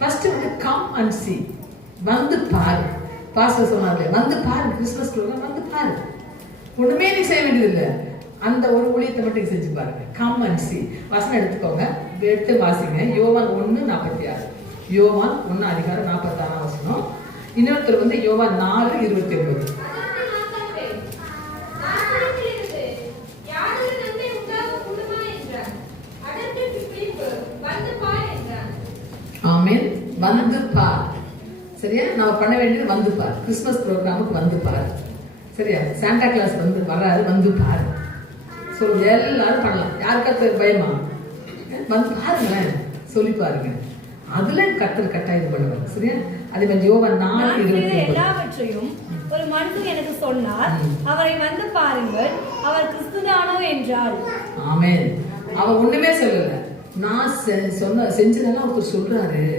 First வந்து come and C, வந்து பாரு. பாஸ்டர் சொன்னாங்களே, வந்து பாரு, கிறிஸ்மஸ் ப்ரோக்ராம் வந்து பாரு. ஒண்ணுமே நீ செய்ய வேண்டியது இல்லை, அந்த ஒரு ஊழியத்தை மட்டும் செஞ்சு பாருங்க. Come and C. வசனம் எடுத்துக்கோங்க, எடுத்து வாசிங்க. யோவான் 1:46. யோவான் 1:46. இன்னொருத்தர் வந்து யோவான் 4:29. ஆமென். வந்து பார். சரியா? நம்ம பண்ண வேண்டியது வந்து பார். கிறிஸ்மஸ் ப்ரோக்ராமுக்கு வந்து பார். சரியா? சாண்டா கிளாஸ் வந்து வராது, வந்து பார். சொல்லுங்க, எல்லாரும் பண்ணலாம். யாருக்காவது பயமா? வந்து பாருங்களேன், சொல்லி பாருங்க. அதுல கர்த்தர் கட்டாயம் பண்ணுவாங்க. சரியா? அதே மாதிரி யோவான் 4:29. எல்லாவற்றையும் ஒரு மனுஷன் எனக்கு சொன்னார், அவரை வந்து பாருங்கள், அவர் கிறிஸ்துதானோ என்றார். ஆமென். அவர் ஒண்ணுமே சொல்லல, நான் சொன்ன செஞ்சதெல்லாம் ஒருத்தர் சொல்றாரு.